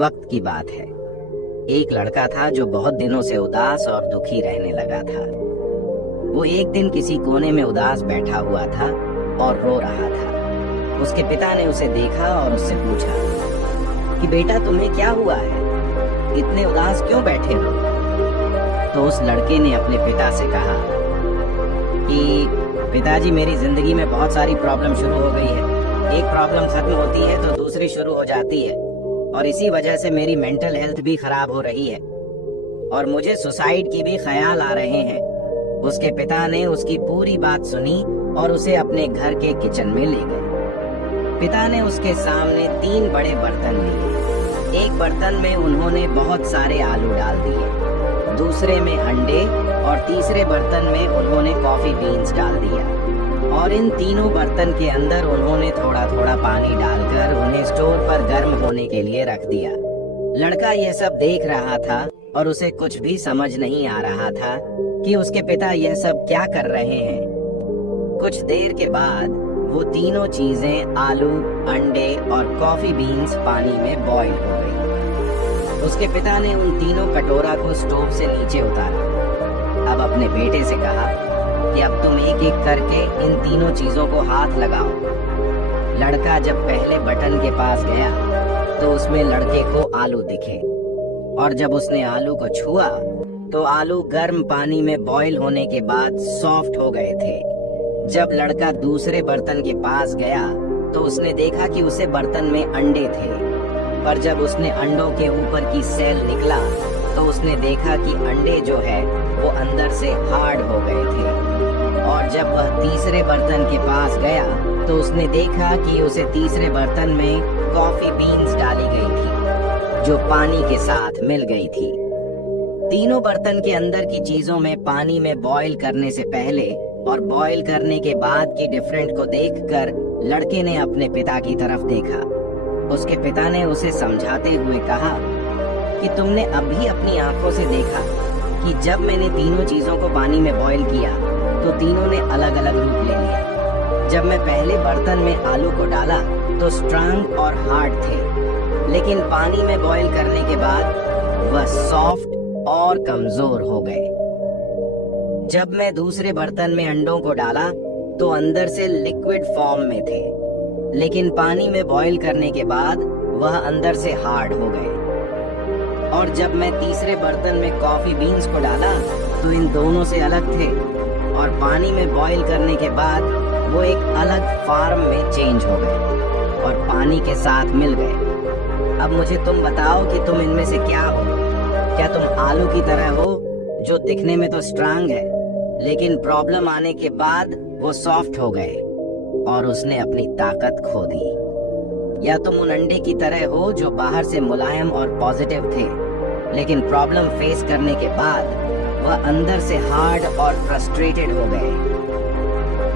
वक्त की बात है। एक लड़का था जो बहुत दिनों से उदास और दुखी रहने लगा था। वो एक दिन किसी कोने में उदास बैठा हुआ था और रो रहा था। उसके पिता ने उसे देखा और उससे पूछा कि बेटा, तुम्हें क्या हुआ है? इतने उदास क्यों बैठे हो? तो उस लड़के ने अपने पिता से कहा कि पिताजी, मेरी जिंदगी में बहुत सारी प्रॉब्लम शुरू हो गई है। एक प्रॉब्लम खत्म होती है तो दूसरी शुरू हो जाती है और इसी वजह से मेरी मेंटल हेल्थ भी खराब हो रही है और मुझे सुसाइड की भी ख्याल आ रहे हैं। उसके पिता ने उसकी पूरी बात सुनी और उसे अपने घर के किचन में ले गए। पिता ने उसके सामने 3 बड़े बर्तन लिए। एक बर्तन में उन्होंने बहुत सारे आलू डाल दिए, दूसरे में अंडे और तीसरे बर्तन में उन्होंने कॉफी बीन्स डाल दिया और इन तीनों बर्तन के अंदर उन्होंने थोड़ा थोड़ा पानी डालकर उन्हें स्टोर पर गर्म होने के लिए रख दिया। लड़का यह सब देख रहा था और उसे कुछ भी समझ नहीं आ रहा था कि उसके पिता यह सब क्या कर रहे हैं। कुछ देर के बाद वो तीनों चीजें, आलू, अंडे और कॉफी बीन्स, पानी में बॉईल हो गई। उसके पिता ने उन तीनों कटोरा को स्टोव से नीचे उतारा। अब अपने बेटे से कहा कि अब तुम एक एक करके इन तीनों चीजों को हाथ लगाओ। लड़का जब पहले बटन के पास गया तो उसमें लड़के को आलू दिखे और जब उसने आलू को छुआ तो आलू गर्म पानी में बॉईल होने के बाद सॉफ्ट हो गए थे। जब लड़का दूसरे बर्तन के पास गया तो उसने देखा कि उसे बर्तन में अंडे थे, पर जब उसने अंडों के ऊपर की सेल निकला तो उसने देखा कि अंडे जो है वो अंदर से हार्ड हो गए थे। और जब वह तीसरे बर्तन के पास गया तो उसने देखा कि उसे तीसरे बर्तन में कॉफी बीन्स डाली गई थी जो पानी के साथ मिल गई थी। तीनों बर्तन के अंदर की चीजों में पानी में बॉईल करने से पहले और बॉईल करने के बाद की डिफरेंट को देखकर लड़के ने अपने पिता की तरफ देखा। उसके पिता ने उसे समझाते हुए कहा कि तुमने अभी अपनी आंखों से देखा कि जब मैंने तीनों चीजों को पानी में बॉईल किया तो तीनों ने अलग अलग रूप ले लिया। जब मैं पहले बर्तन में आलू को डाला तो स्ट्रांग और हार्ड थे, लेकिन पानी में बॉईल करने के बाद वह सॉफ्ट और कमजोर हो गए। जब मैं दूसरे बर्तन में अंडों को डाला तो अंदर से लिक्विड फॉर्म में थे, लेकिन पानी में बॉईल करने के बाद वह अंदर से हार्ड हो गए। और जब मैं तीसरे बर्तन में कॉफी बीन्स को डाला तो इन दोनों से अलग थे और पानी में बॉईल करने के बाद वो एक अलग फॉर्म में चेंज हो गए और पानी के साथ मिल गए। अब मुझे तुम बताओ कि तुम इनमें से क्या हो? क्या तुम आलू की तरह हो जो दिखने में तो स्ट्रांग है लेकिन प्रॉब्लम आने के बाद वो सॉफ्ट हो गए और उसने अपनी ताकत खो दी? या तुम उन अंडे की तरह हो जो बाहर से मुलायम और पॉजिटिव थे लेकिन प्रॉब्लम फेस करने के बाद वह अंदर से हार्ड और फ्रस्ट्रेटेड हो गए?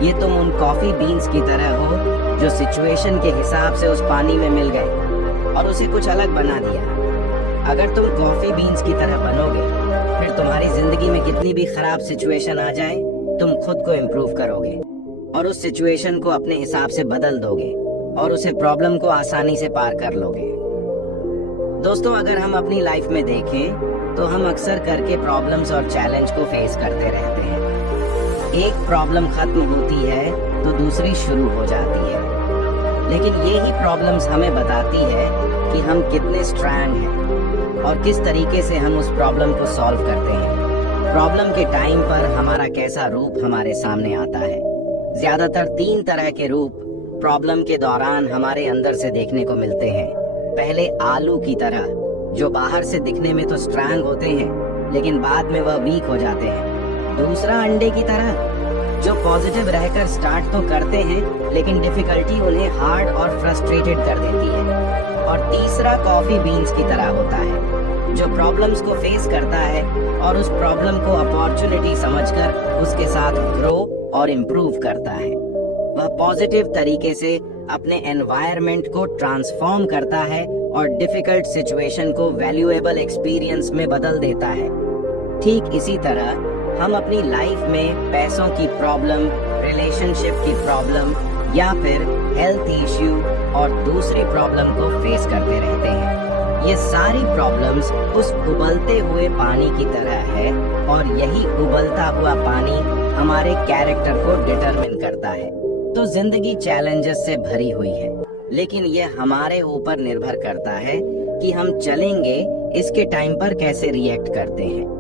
ये तुम उन कॉफी बीन्स की तरह हो जो सिचुएशन के हिसाब से उस पानी में मिल गए और उसे कुछ अलग बना दिया। अगर तुम कॉफी बीन्स की तरह बनोगे फिर तुम्हारी जिंदगी में कितनी भी खराब सिचुएशन आ जाए तुम खुद को इम्प्रूव करोगे और उस सिचुएशन को अपने हिसाब से बदल दोगे और उसे प्रॉब्लम को आसानी से पार कर लोगे। दोस्तों, अगर हम अपनी लाइफ में देखें तो हम अक्सर करके प्रॉब्लम्स और चैलेंज को फेस करते रहते हैं। एक प्रॉब्लम खत्म होती है तो दूसरी शुरू हो जाती है, लेकिन यही प्रॉब्लम्स हमें बताती है कि हम कितने स्ट्रांग हैं और किस तरीके से हम उस प्रॉब्लम को सॉल्व करते हैं। प्रॉब्लम के टाइम पर हमारा कैसा रूप हमारे सामने आता है। ज्यादातर 3 तरह के रूप प्रॉब्लम के दौरान हमारे अंदर से देखने को मिलते हैं। पहले आलू की तरह जो बाहर से दिखने में तो स्ट्रांग होते हैं लेकिन बाद में वह वीक हो जाते हैं। दूसरा अंडे की तरह जो पॉजिटिव रहकर स्टार्ट तो करते हैं लेकिन डिफिकल्टी उन्हें हार्ड और फ्रस्ट्रेटेड कर देती है। और तीसरा कॉफी बीन्स की तरह होता है जो प्रॉब्लम्स को फेस करता है और उस प्रॉब्लम को अपॉर्चुनिटी समझकर उसके साथ ग्रो और इम्प्रूव करता है। वह पॉजिटिव तरीके से अपने एनवायरनमेंट को ट्रांसफॉर्म करता है और डिफिकल्ट सिचुएशन को वैल्यूएबल एक्सपीरियंस में बदल देता है। ठीक इसी तरह हम अपनी लाइफ में पैसों की प्रॉब्लम, रिलेशनशिप की प्रॉब्लम या फिर हेल्थ इश्यू और दूसरी प्रॉब्लम को फेस करते रहते हैं। ये सारी प्रॉब्लम्स उस उबलते हुए पानी की तरह है और यही उबलता हुआ पानी हमारे कैरेक्टर को डिटरमिन करता है। तो जिंदगी चैलेंजेस से भरी हुई है, लेकिन ये हमारे ऊपर निर्भर करता है कि हम चलेंगे इसके टाइम पर कैसे रिएक्ट करते हैं।